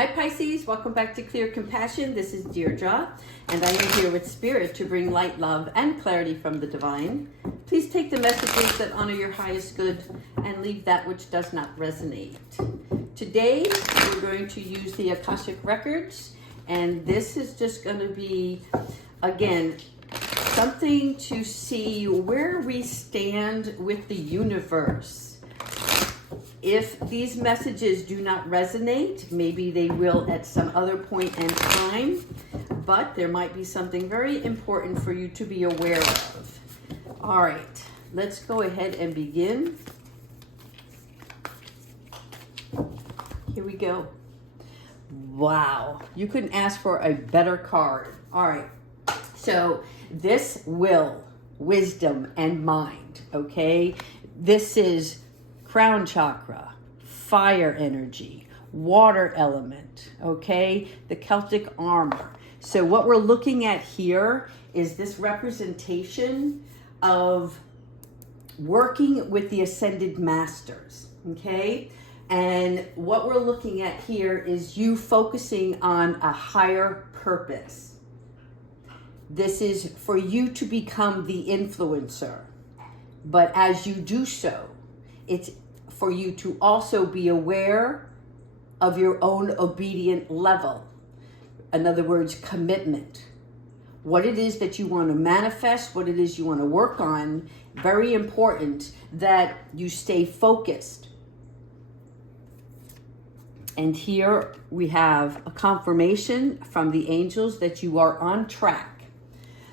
Hi Pisces, welcome back to Clear Compassion. This is Deirdre, and I am here with Spirit to bring light, love, and clarity from the divine. Please take the messages that honor your highest good and leave that which does not resonate. Today, we're going to use the Akashic Records, and this is just going to be, again, something to see where we stand with the universe. If these messages do not resonate, maybe they will at some other point in time, but there might be something very important for you to be aware of. All right, let's go ahead and begin. Here we go. Wow, you couldn't ask for a better card. All right, so this will, wisdom, and mind, okay? This is crown chakra, fire energy, water element, okay? The Celtic armor. So what we're looking at here is this representation of working with the ascended masters, okay? And what we're looking at here is you focusing on a higher purpose. This is for you to become the influencer. But as you do so, it's for you to also be aware of your own obedient level. In other words, commitment. What it is that you want to manifest, what it is you want to work on. Very important that you stay focused. And here we have a confirmation from the angels that you are on track.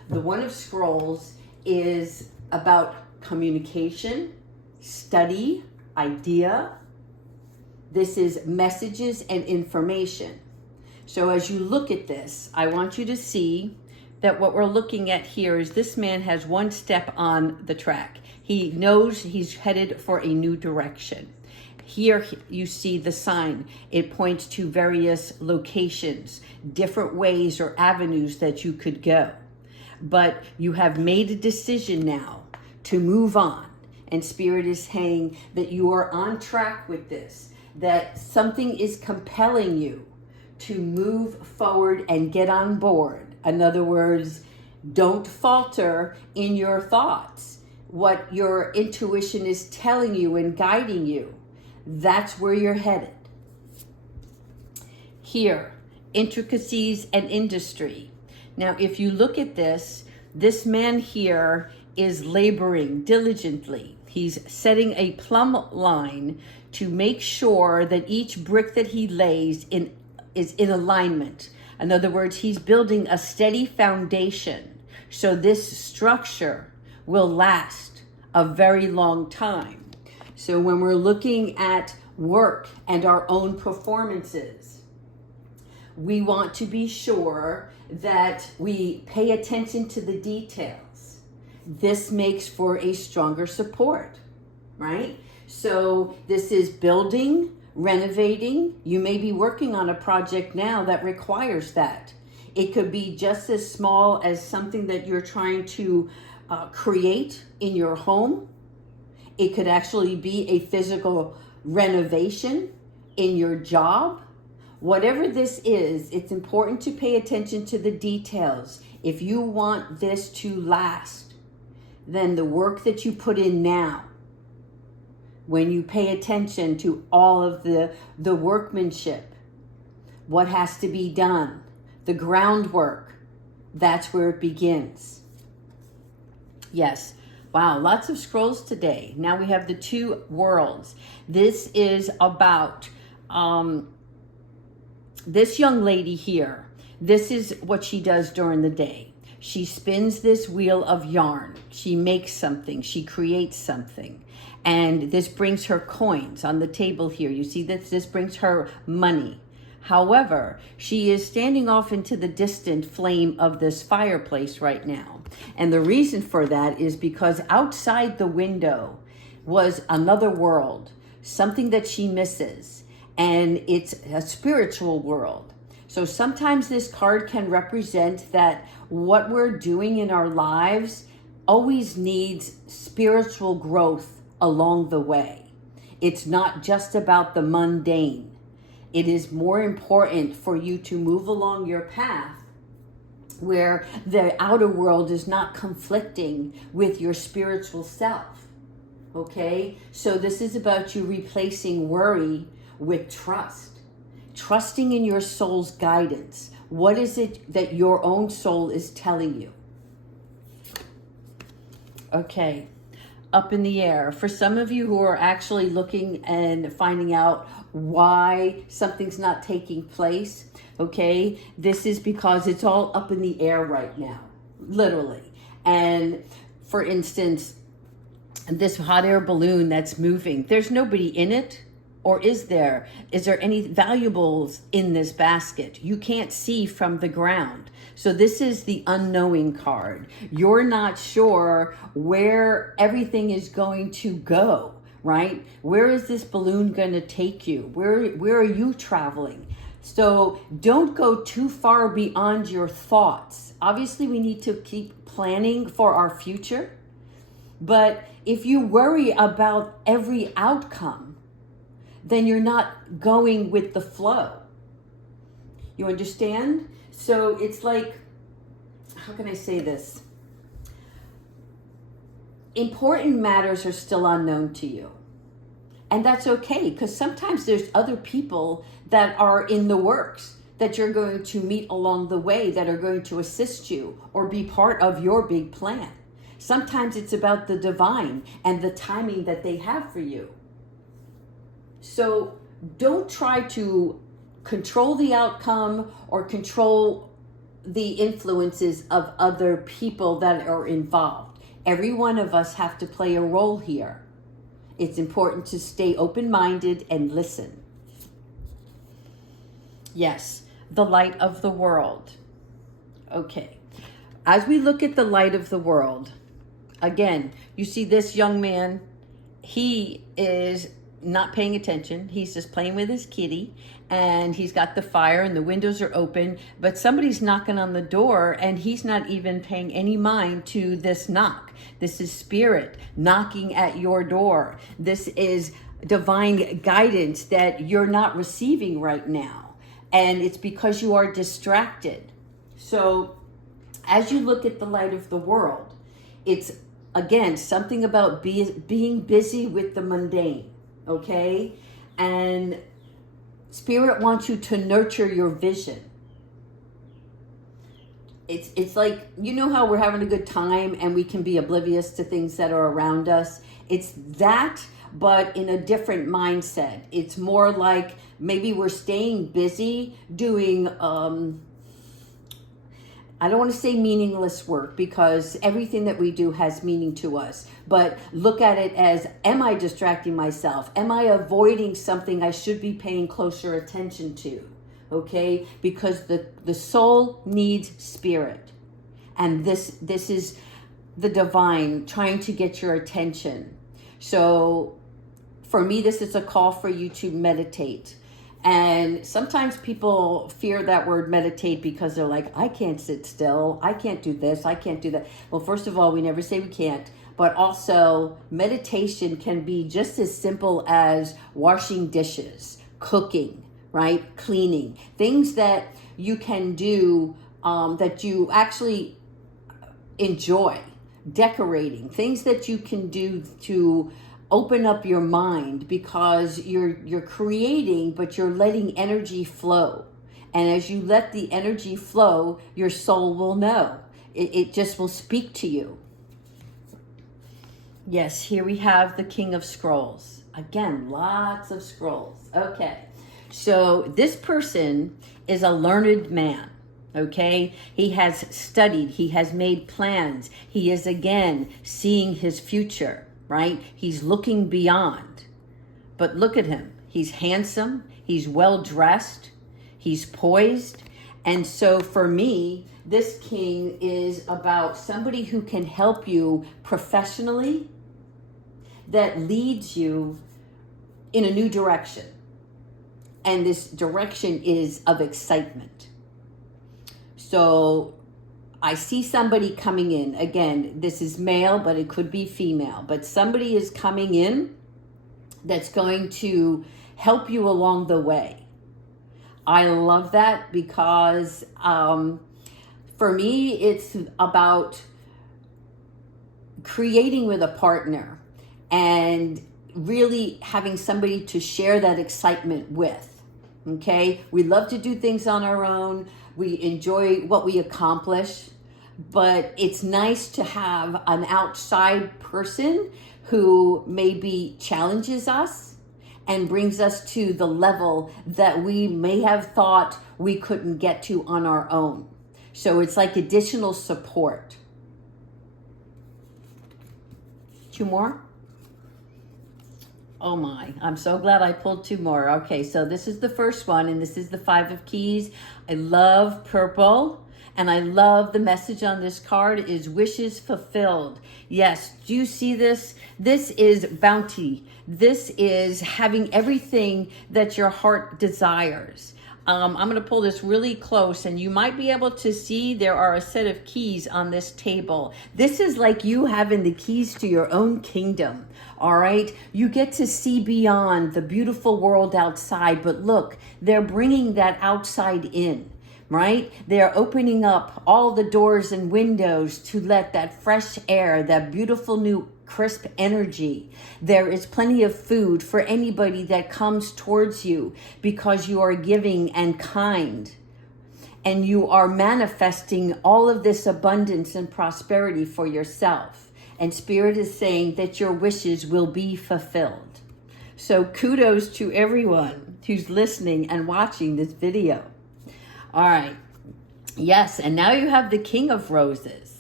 The One of Scrolls is about communication, study, idea. This is messages and information. So as you look at this, I want you to see that what we're looking at here is this man has one step on the track. He knows he's headed for a new direction. Here you see the sign. It points to various locations, different ways or avenues that you could go. But you have made a decision now to move on. And Spirit is saying that you are on track with this, that something is compelling you to move forward and get on board. In other words, don't falter in your thoughts. What your intuition is telling you and guiding you, that's where you're headed. Here, intricacies and industry. Now, if you look at this man here is laboring diligently. He's setting a plumb line to make sure that each brick that he lays is in alignment. In other words, he's building a steady foundation. So this structure will last a very long time. So when we're looking at work and our own performances, we want to be sure that we pay attention to the details. This makes for a stronger support, right? So this is building, renovating. You may be working on a project now that requires that. It could be just as small as something that you're trying to create in your home. It could actually be a physical renovation in your job. Whatever this is, it's important to pay attention to the details. If you want this to last, then the work that you put in now, when you pay attention to all of the workmanship, what has to be done, the groundwork, that's where it begins. Yes. Wow, lots of scrolls today. Now we have the two worlds. This is about this young lady here. This is what she does during the day. She spins this wheel of yarn. She makes something. She creates something. And this brings her coins on the table here. You see that this brings her money. However, she is standing off into the distant flame of this fireplace right now. And the reason for that is because outside the window was another world, something that she misses. And it's a spiritual world. So sometimes this card can represent that what we're doing in our lives always needs spiritual growth along the way. It's not just about the mundane. It is more important for you to move along your path where the outer world is not conflicting with your spiritual self. Okay? So this is about you replacing worry with trust. Trusting in your soul's guidance. What is it that your own soul is telling you? Okay. Up in the air. For some of you who are actually looking and finding out why something's not taking place, okay, this is because it's all up in the air right now, literally. And for instance, this hot air balloon that's moving, there's nobody in it. Or is there? Is there any valuables in this basket? You can't see from the ground. So this is the unknowing card. You're not sure where everything is going to go, right? Where is this balloon going to take you? Where are you traveling? So don't go too far beyond your thoughts. Obviously, we need to keep planning for our future. But if you worry about every outcome, then you're not going with the flow. You understand? So it's like, how can I say this? Important matters are still unknown to you. And that's okay, because sometimes there's other people that are in the works that you're going to meet along the way that are going to assist you or be part of your big plan. Sometimes it's about the divine and the timing that they have for you. So don't try to control the outcome or control the influences of other people that are involved. Every one of us have to play a role here. It's important to stay open-minded and listen. Yes, the light of the world. Okay, as we look at the light of the world, again, you see this young man, he is not paying attention. He's just playing with his kitty, and he's got the fire and the windows are open, but somebody's knocking on the door and he's not even paying any mind to this knock. This is spirit knocking at your door. This is divine guidance that you're not receiving right now, and it's because you are distracted. So as you look at the light of the world, it's again something about being busy with the mundane. Okay? And spirit wants you to nurture your vision. It's like, you know how we're having a good time and we can be oblivious to things that are around us? It's that, but in a different mindset. It's more like maybe we're staying busy doing, I don't want to say meaningless work, because everything that we do has meaning to us. But look at it as, am I distracting myself? Am I avoiding something I should be paying closer attention to? Okay? Because the soul needs spirit. And this is the divine trying to get your attention. So for me, this is a call for you to meditate. And sometimes people fear that word meditate because they're like, I can't sit still. I can't do this. I can't do that. Well, first of all, we never say we can't. But also, meditation can be just as simple as washing dishes, cooking, right? Cleaning. Things that you can do that you actually enjoy. Decorating. Things that you can do to open up your mind, because you're creating, but you're letting energy flow. And as you let the energy flow, your soul will know. It just will speak to you. Yes, here we have the King of Scrolls. Again, lots of scrolls. Okay, so this person is a learned man. Okay, he has studied, he has made plans. He is again seeing his future. Right? He's looking beyond. But look at him. He's handsome. He's well dressed. He's poised. And so for me, this king is about somebody who can help you professionally, that leads you in a new direction. And this direction is of excitement. So I see somebody coming in. Again, this is male, but it could be female. But somebody is coming in that's going to help you along the way. I love that because for me, it's about creating with a partner and really having somebody to share that excitement with. Okay, we love to do things on our own. We enjoy what we accomplish, but it's nice to have an outside person who maybe challenges us and brings us to the level that we may have thought we couldn't get to on our own. So it's like additional support. 2 more? Oh my, I'm so glad I pulled 2 more. Okay, so this is the first one, and this is the 5 of Keys. I love purple, and I love the message on this card is wishes fulfilled. Yes, do you see this? This is bounty. This is having everything that your heart desires. I'm going to pull this really close, and you might be able to see there are a set of keys on this table. This is like you having the keys to your own kingdom, all right? You get to see beyond the beautiful world outside, but look, they're bringing that outside in, right? They're opening up all the doors and windows to let that fresh air, that beautiful new crisp energy. There is plenty of food for anybody that comes towards you because you are giving and kind. And you are manifesting all of this abundance and prosperity for yourself. And Spirit is saying that your wishes will be fulfilled. So kudos to everyone who's listening and watching this video. All right. Yes, and now you have the King of Roses.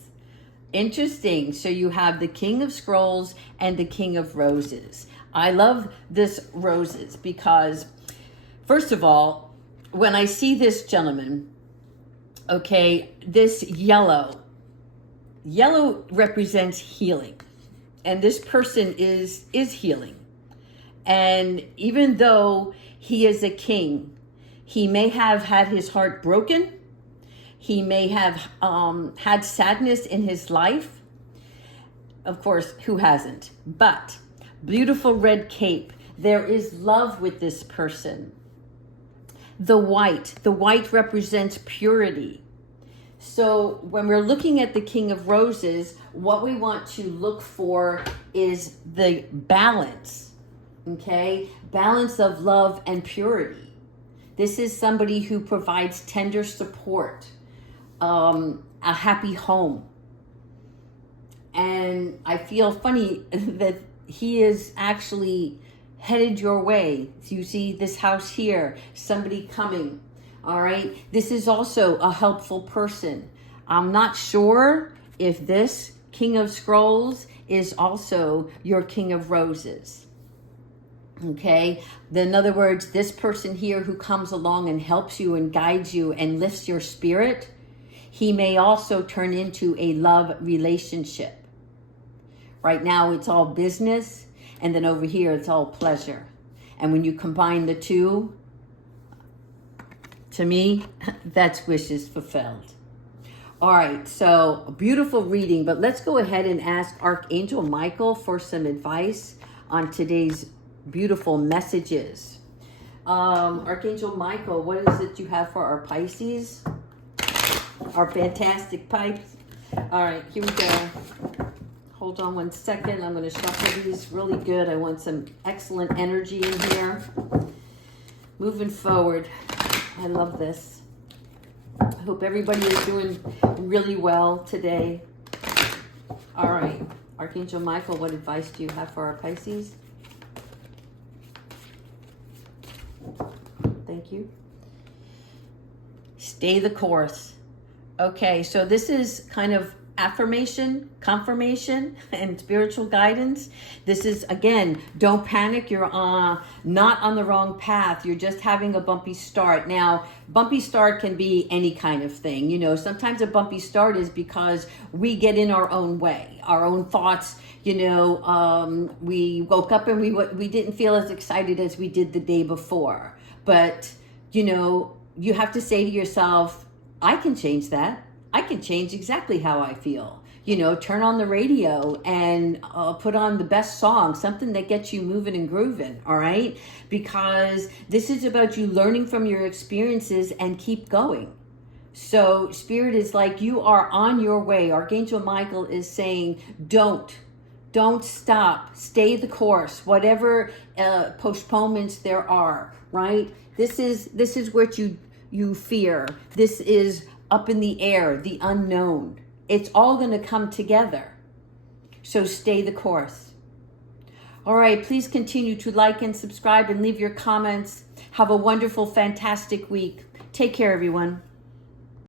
Interesting. So you have the King of Scrolls and the King of Roses. I love this roses because, first of all, when I see this gentleman, okay, this yellow represents healing. And this person is healing. And even though he is a king, he may have had his heart broken. He may have had sadness in his life. Of course, who hasn't? But beautiful red cape. There is love with this person. The white represents purity. So when we're looking at the King of Roses, what we want to look for is the balance, okay? Balance of love and purity. This is somebody who provides tender support. A happy home. And I feel funny that he is actually headed your way. You see this house here, somebody coming. All right. This is also a helpful person. I'm not sure if this King of Scrolls is also your King of Roses. Okay. In other words, this person here who comes along and helps you and guides you and lifts your spirit, he may also turn into a love relationship. Right now, it's all business, and then over here, it's all pleasure. And when you combine the two, to me, that's wishes fulfilled. All right, so a beautiful reading, but let's go ahead and ask Archangel Michael for some advice on today's beautiful messages. Archangel Michael, what is it you have for our Pisces? Our fantastic pipes. All right, here we go. Hold on 1 second. I'm going to shuffle these really good. I want some excellent energy in here. Moving forward. I love this. I hope everybody is doing really well today. All right, Archangel Michael, what advice do you have for our Pisces? Thank you. Stay the course. Okay, so this is kind of affirmation, confirmation, and spiritual guidance. This is, again, don't panic. You're not on the wrong path. You're just having a bumpy start. Now, bumpy start can be any kind of thing. You know, sometimes a bumpy start is because we get in our own way, our own thoughts. You know, we woke up and we didn't feel as excited as we did the day before. But, you know, you have to say to yourself, I can change that. I can change exactly how I feel. turn on the radio and put on the best song, something that gets you moving and grooving, all right? Because this is about you learning from your experiences and keep going. So Spirit is like, you are on your way. Archangel Michael is saying, don't stop, stay the course, whatever postponements there are, right? This is what you fear. This is up in the air, the unknown. It's all going to come together. So stay the course. All right, please continue to like and subscribe and leave your comments. Have a wonderful, fantastic week. Take care, everyone.